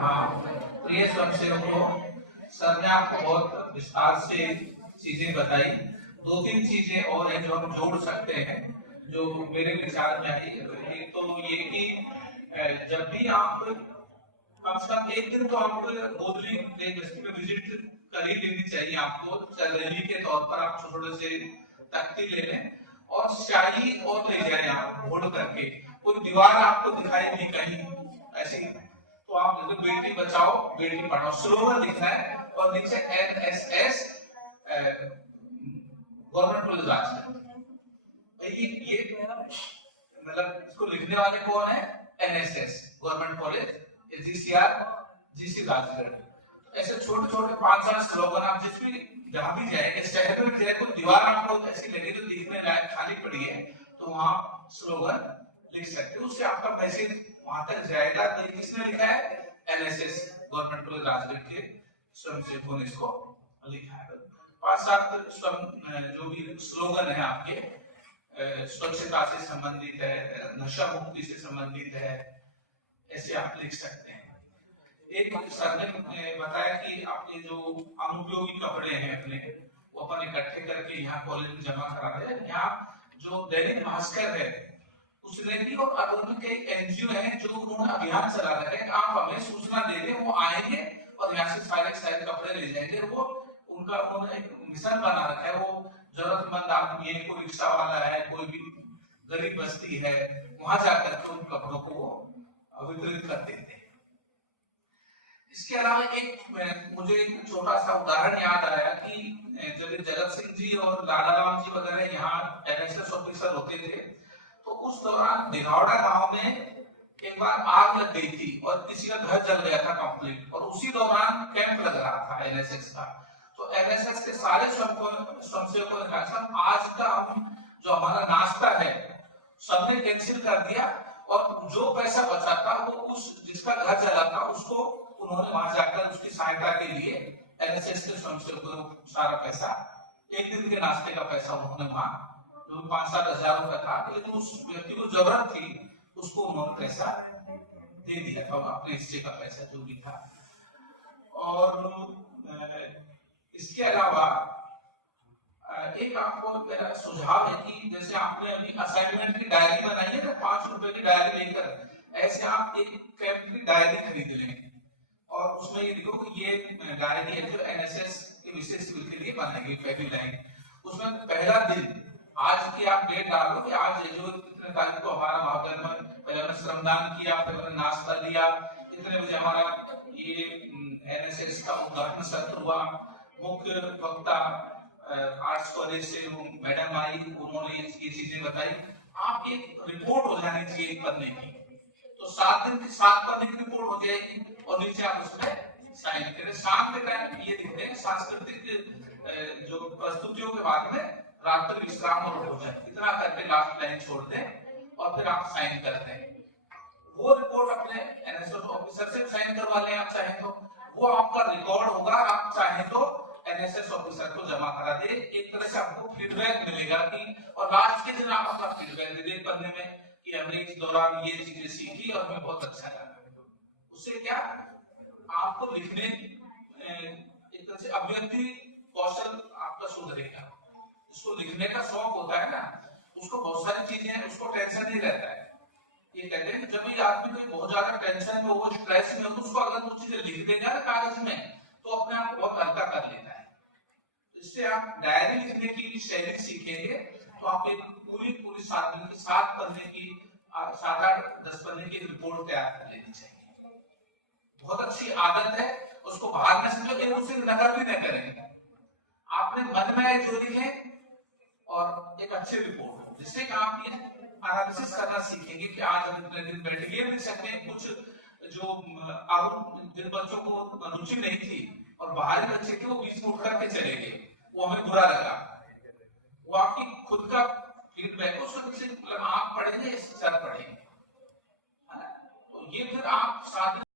हाँ, प्रिय स्वयंसेवकों, सर ने आपको बहुत विस्तार से चीजें बताई। दो तीन चीजें और हैं जो हम जोड़ सकते हैं, जो मेरे विचार में आई। एक तो ये कि जब भी आप कम से कम एक दिन तो आप बोधली यूनिवर्सिटी में विजिट कर ही लेनी चाहिए आपको। रैली के तौर पर आप थोड़े से तख्ती ले लें और स्याही और ले जाए आप घोड़ करके। कोई दीवार आपको दिखाई नहीं कहीं ऐसी, तो आप जैसे बेटी बचाओ बेटी पढ़ाओ स्लोगन लिखना है और नीचे NSS गवर्नमेंट कॉलेज राजगढ़। ये मतलब इसको लिखने वाले कौन है? NSS government college GCR Rajgarh. ऐसे छोटे छोटे 5-7 स्लोगन आप जिस भी जहां भी जाएंगे, शहर में जाए कोई दीवार आपको ऐसी लगे जो दिखने लायक खाली पड़ी है, तो वहां स्लोगन लिख सकते हो। उससे आपका मैसेज वहां तक जाएगा। तो किसने लिखा है? NSS गवर्नमेंट कॉलेज राजगढ़ के स्वयंसेवकों ने इसको लिखा है। 5-7 जो भी स्लोगन है आपके स्वच्छता से संबंधित है, नशा मुक्ति से संबंधित है, ऐसे आप लिख सकते हैं। एक सर ने बताया कि आपके जो अनुपयोगी कपड़े हैं अपने, वो अपन इकट्ठे करके यहाँ कॉलेज में जमा कराते हैं। यहाँ जो दैनिक भास्कर है उसने भी, और अरुण के NGO हैं जो उन्होंने अभियान चला रहे हैं, आप हमें सूचना दे दें, वो आएंगे और यहाँ से सारे कपड़े ले जाएंगे। वो उनका उन्होंने एक मिशन बना रखा है। वो जरूरतमंद आदमी है, कोई रिक्शा वाला है, कोई भी गरीब बस्ती है, वहां जाकर के उन कपड़ों को वितरित कर देते हैं। इसके अलावा एक मुझे एक छोटा सा उदाहरण याद आया कि जब जगत सिंह जी और लाला राम जी वगैरह यहाँ NSS ऑफिसर होते थे, तो उस दौरान दिघौड़ा गांव में एक बार आग लग गई थी और किसी का घर जल गया था कंप्लीट, और उसी दौरान कैंप लग रहा था NSS का। तो NSS के सारे स्वयंसेवकों ने कहा आज का हम जो हमारा नाश्ता है सबने कैंसिल कर दिया, और जो पैसा बचा था वो उस जिसका घर जला था उसको उन्होंने वहां जाकर उसकी सहायता के लिए NSS के स्वयंसेवकों को सारा पैसा, एक दिन के नाश्ते का पैसा उन्होंने वहां जो 5-7 हजार रुपया था, लेकिन उस व्यक्ति को जरूरत थी, उसको उन्होंने पैसा दे दिया था, अपने हिस्से का पैसा जो भी था। और इसके अलावा एक आपको मेरा सुझाव है कि जैसे आपने अभी असाइनमेंट की डायरी बनाई है ना, 5 रुपए की डायरी लेकर, ऐसे आप एक कैंप की डायरी खरीद लें और उसमें ये लिखो कि ये डायरी है जो NSS के विशेष शिविर के लिए बनाई गई, पहली लाइन। उसमें पहला दिन आज की आप डेट डाल दो कि आज जो इतने तारीख को हमारा महाविद्यालय में पहले हमने श्रमदान किया, फिर हमने नाश्ता लिया, इतने बजे हमारा ये NSS का उद्घाटन सत्र हुआ, मुख्य वक्ता आर्ट्स कॉलेज से मैडम आई, उन्होंने ये चीजें बताई। आप एक रिपोर्ट हो जानी चाहिए एक पन्ने की, तो 7 दिन की 7 पन्ने की रिपोर्ट हो जाएगी, और नीचे आप उसमें साइन करें। शाम के टाइम ये लिखते हैं सांस्कृतिक जो प्रस्तुतियों के बाद में रात्रि विश्राम और भोजन, इतना करके लास्ट लाइन छोड़ दें और फिर आप साइन करते हैं। वो रिपोर्ट अपने NSS ऑफिसर से साइन करवा लें आप चाहें तो, वो आपका रिकॉर्ड होगा। आप चाहें तो NSS ऑफिसर को जमा करा दे, एक तरह से आपको फीडबैक मिलेगा कि, और लास्ट के दिन आप अपना फीडबैक दे दें पन्ने में कि हमने इस दौरान ये चीजें सीखी और हमें बहुत अच्छा लगा। उससे क्या आपको लिखने एक तरह से अभिव्यक्ति कौशल आपका सुधरेगा। उसको लिखने का शौक होता है ना, उसको बहुत सारी चीजें हैं, उसको टेंशन नहीं रहता है। ये कहते हैं कि जब ये आदमी कोई बहुत ज्यादा टेंशन में हो, स्ट्रेस में हो, उसको अगर कुछ चीजें लिख देगा ना कागज में, तो अपने आप बहुत हल्का कर लेता है। इससे आप डायरी लिखने की शैली सीखेंगे तो आप एक पूरी 7 दिन की 7 पन्ने की 7-8-10 पन्ने की रिपोर्ट तैयार कर लेनी चाहिए। बहुत अच्छी आदत है, उसको बाहर में समझो, एक दूसरे की नकल भी नहीं करेंगे। आपने मन में जो लिखे और एक अच्छी रिपोर्ट हो, जिससे कि आप ये एनालिसिस करना सीखेंगे कि आज हम इतने दिन बैठे। ये लिख सकते हैं कुछ जो जिन बच्चों को रुचि नहीं थी और बाहरी बच्चे थे, वो बीच में उठ करके चले गए, वो हमें बुरा लगा, वो आपकी खुद का फीडबैक, उसको आप पढ़ेंगे, सर पढ़ेंगे, तो ये फिर आप साथ